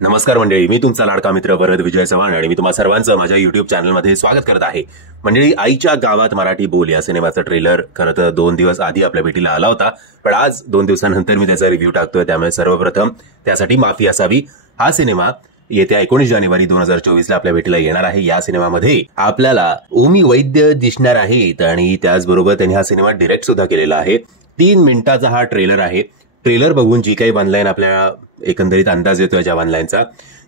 नमस्कार मंडळी, मी तुमचा लाडका मित्र वरद विजय चव्हाण आणि मी तुम्हा सर्वांचं माझ्या युट्यूब चॅनलमध्ये स्वागत करत आहे. मंडळी, आईच्या गावात मराठी बोल या सिनेमाचा ट्रेलर खरं तर 2 दिवस आधी आपल्या भेटीला आला होता, पण आज 2 दिवसानंतर मी त्याचा रिव्ह्यू टाकतोय, त्यामुळे सर्वप्रथम त्यासाठी माफी असावी. हा सिनेमा येत्या 19 जानेवारी 2024 ला आपल्या भेटीला येणार आहे. या सिनेमामध्ये आपल्याला ओमी वैद्य दिसणार आहेत आणि त्याचबरोबर त्यांनी हा सिनेमा डिरेक्ट सुद्धा केलेला आहे. 3 मिनिटाचा हा ट्रेलर आहे. ट्रेलर बघून जी काही वनलाईन आपल्या एकंदरीत अंदाज येतोय ज्या वनलाईनचा,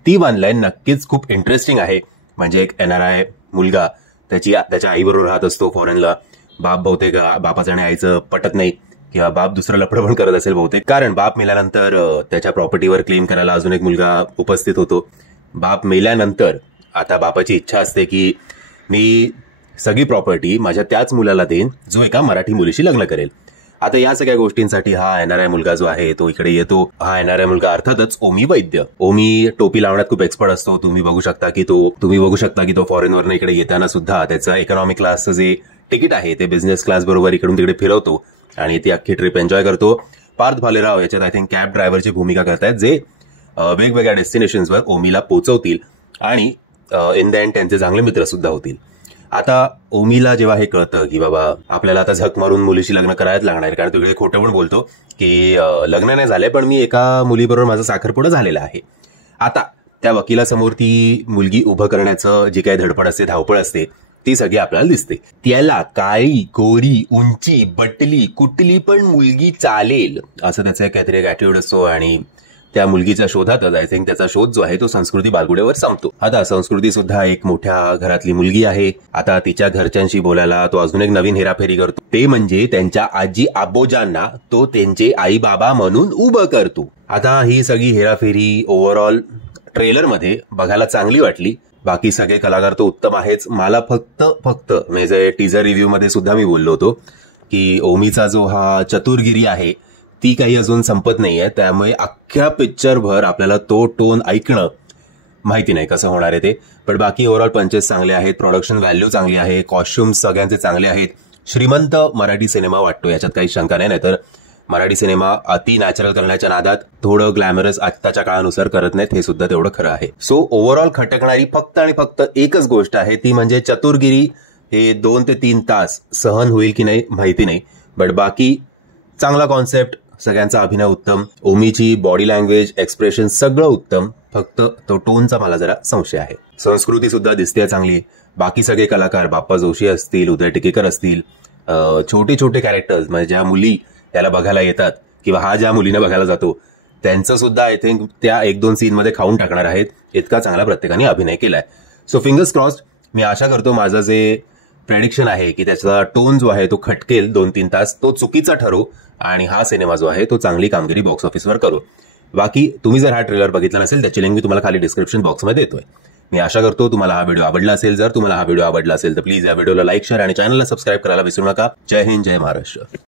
ती वनलाईन नक्कीच खूप इंटरेस्टिंग आहे. म्हणजे एक NRI मुलगा त्याच्या आईबरोबर राहत असतो फॉरेनला. बाप बहुतेक बापाचं आणि आईचं पटत नाही, किंवा बाप दुसरं लफडं पण करत असेल बहुतेक, कारण बाप मेल्यानंतर त्याच्या प्रॉपर्टीवर क्लेम करायला अजून एक मुलगा उपस्थित होतो. बाप मेल्यानंतर आता बापाची इच्छा असते की मी सगळी प्रॉपर्टी माझ्या त्याच मुलाला देईन जो एका मराठी मुलीशी लग्न करेल. आता या सगळ्या गोष्टींसाठी हा NRI मुलगा जो आहे तो इकडे येतो. हा NRI मुलगा अर्थातच ओमी वैद्य. ओमी टोपी लावण्यात खूप एक्सपर्ट असतो. तुम्ही बघू शकता की तो फॉरेनवरनं इकडे येताना सुद्धा त्याचं इकॉनॉमिक क्लासचं जे तिकीट आहे ते बिझनेस क्लास बरोबर इकडून तिकडे फिरवतो आणि ती अख्खी ट्रिप एन्जॉय करतो. पार्थ भालेराव याच्यात आय थिंक कॅब ड्रायव्हरची भूमिका करतायत, जे वेगवेगळ्या डेस्टिनेशन्सवर ओमीला पोहोचवतील आणि इन द एंड त्यांचे चांगले मित्र सुद्धा होतील. आता ओमीला जेव्हा हे कळतं की बाबा आपल्याला आता झक मारून मुलीशी लग्न करायला लागणार, कारण तिकडे खोटं पण बोलतो की लग्न नाही झालंय पण मी एका मुलीबरोबर माझं साखरपुडा झालेला आहे. आता त्या वकिलासमोर ती मुलगी उभं करण्याचं जी काही धडपड असते, धावपळ असते, ती सगळी आपल्याला दिसते. त्याला काळी गोरी उंची बटली कुठली पण मुलगी चालेल असं त्याचा काहीतरी एक ॲटिट्यूड असतो आणि त्या मुलगीच्या शोधातच आय थिंक त्याचा शोध जो आहे तो संस्कृती बालगुडेवर संपतो. आता संस्कृती सुद्धा एक मोठ्या घरातली मुलगी आहे. आता तिच्या घरच्यांशी बोलायला तो अजून एक नवीन हेराफेरी करतो, ते म्हणजे त्यांच्या आजी आबोजांना तो त्यांचे आई बाबा म्हणून उभं करतो. आता ही सगळी हेराफेरी ओव्हरऑल ट्रेलरमध्ये बघायला चांगली वाटली. बाकी सगळे कलाकार तो उत्तम आहेच. मला फक्त म्हणजे टीजर रिव्ह्यू मध्ये सुद्धा मी बोललो होतो की ओमीचा जो हा चतुरगिरी आहे ती काही अजून संपत नाहीये, त्यामुळे अख्ख्या पिक्चरभर आपल्याला तो टोन ऐकणं माहिती नाही कसं होणार आहे ते. पण बाकी ओव्हरऑल पंचेस चांगले आहेत, प्रोडक्शन व्हॅल्यू चांगली आहे, कॉस्ट्युम्स सगळ्यांचे चांगले आहेत. श्रीमंत मराठी सिनेमा वाटतो, याच्यात काही शंका नाही. तर मराठी सिनेमा अति नॅचरल करण्याच्या नादात थोडं ग्लॅमरस आत्ताच्या काळानुसार करत नाहीत, हे सुद्धा तेवढं खरं आहे. सो ओव्हरऑल खटकणारी फक्त आणि फक्त एकच गोष्ट आहे, ती म्हणजे चतुरगिरी. हे 2 ते 3 तास सहन होईल की नाही माहिती नाही, बट बाकी चांगला कॉन्सेप्ट, सगळ्यांचा अभिनय उत्तम, ओमीची बॉडी लँग्वेज एक्सप्रेशन सगळं उत्तम. फक्त तो टोनचा मला जरा संशय आहे. संस्कृती सुद्धा दिसते चांगली. बाकी सगळे कलाकार, बाप्पा जोशी असतील, उदय टिकेकर असतील, छोटे छोटे कॅरेक्टर्स म्हणजे ज्या मुली त्याला बघायला येतात किंवा हा ज्या मुलीने बघायला जातो त्यांचं सुद्धा आय थिंक त्या 1-2 सीन मध्ये खाऊन टाकणार आहेत. इतका चांगला प्रत्येकाने अभिनय केलाय. So fingers crossed. मी आशा करतो माझं जे प्रेडिक्शन आहे की त्याचा टोन जो आहे तो खटकेल 2-3 तास, तो चुकीचा ठरो आणि हा सिनेमा जो आहे तो चांगली कामगिरी बॉक्स ऑफिसवर करू. बाकी तुम्ही जर हा ट्रेलर बघितला नसेल त्याची लिंक मी तुम्हाला खाली डिस्क्रिप्शन बॉक्समध्ये देतोय. मी आशा करतो तुम्हाला हा व्हिडिओ आवडला असेल. जर तुम्हाला हा व्हिडिओ आवडला असेल तर प्लीज या व्हिडिओला लाईक, शेअर आणि चॅनलला सबस्क्राईब करायला विसरू नका. जय हिंद, जय महाराष्ट्र.